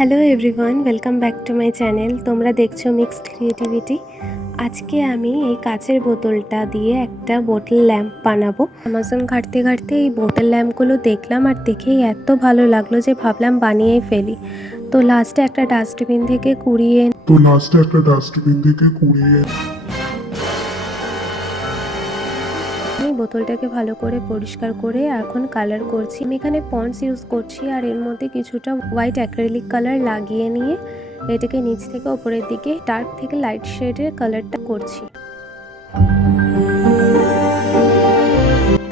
Hello everyone, welcome back to my channel. তোমরা দেখছো mixed creativity. আজকে আমি এই কাচের বোতলটা দিয়ে একটা বোতল ল্যাম্প বানাবো। অ্যামাজন ঘাঁটতে ঘাঁটতে এই বোতল ল্যাম্পগুলো দেখলাম আর দেখেই এত ভালো লাগলো যে ভাবলাম বানিয়েই ফেলি। তো লাস্টে একটা ডাস্টবিন থেকে কুড়িয়ে আমি বোতলটাকে ভালো করে পরিষ্কার করে এখন কালার করছি। আমি এখানে পন্ডস ইউজ করছি আর এর মধ্যে কিছুটা হোয়াইট অ্যাক্রিলিক কালার লাগিয়ে নিয়ে এটাকে নিচ থেকে ওপরের দিকে ডার্ক থেকে লাইট শেডের কালারটা করছি।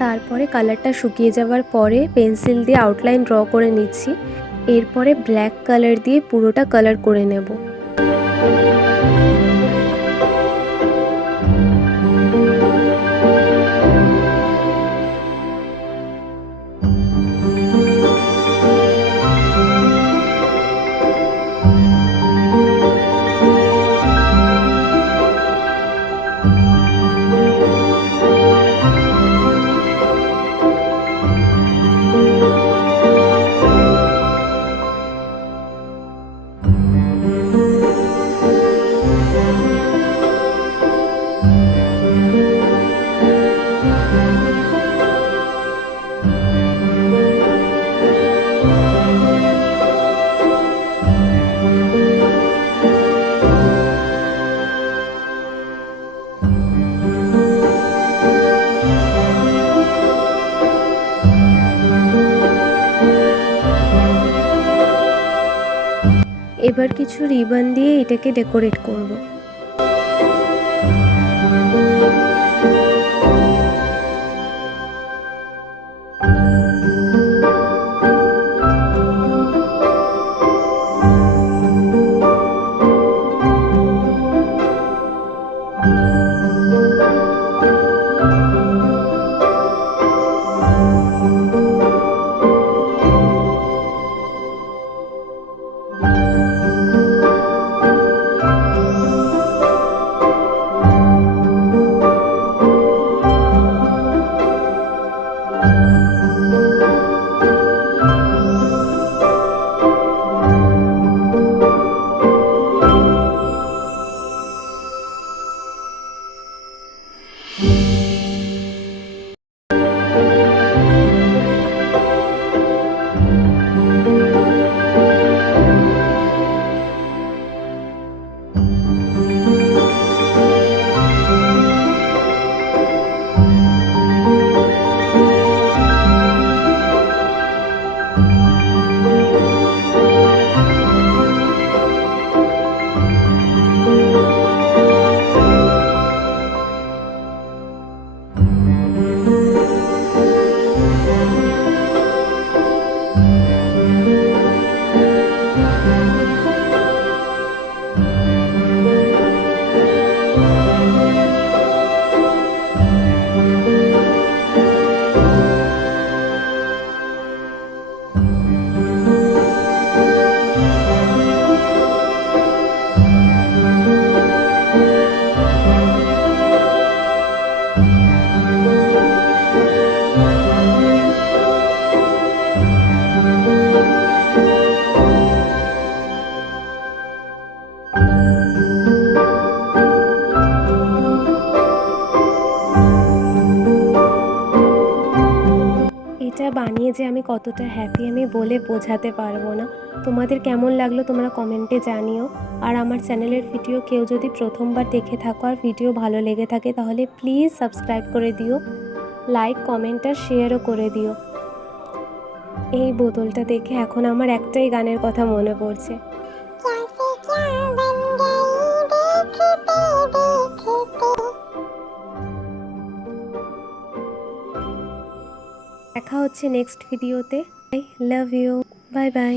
তারপরে কালারটা শুকিয়ে যাওয়ার পরে পেন্সিল দিয়ে আউটলাইন ড্র করে নিচ্ছি। এরপরে ব্ল্যাক কালার দিয়ে পুরোটা কালার করে নেব। এবার কিছু রিবন দিয়ে এটাকে ডেকোরেট করব। এটা বানিয়ে যে আমি কতটা হ্যাপি আমি বলে বোঝাতে পারবো না। তোমাদের কেমন লাগলো তোমরা কমেন্টে জানিও। আর আমার চ্যানেলের ভিডিও কেউ যদি প্রথমবার দেখে থাকো আর ভিডিও ভালো লেগে থাকে তাহলে প্লিজ সাবস্ক্রাইব করে দিও, লাইক কমেন্ট আর শেয়ারও করে দিও। এই বোতলটা দেখে এখন আমার একটাই গানের কথা মনে পড়ছে। দেখা হচ্ছে নেক্সট ভিডিওতে। I love you, bye by.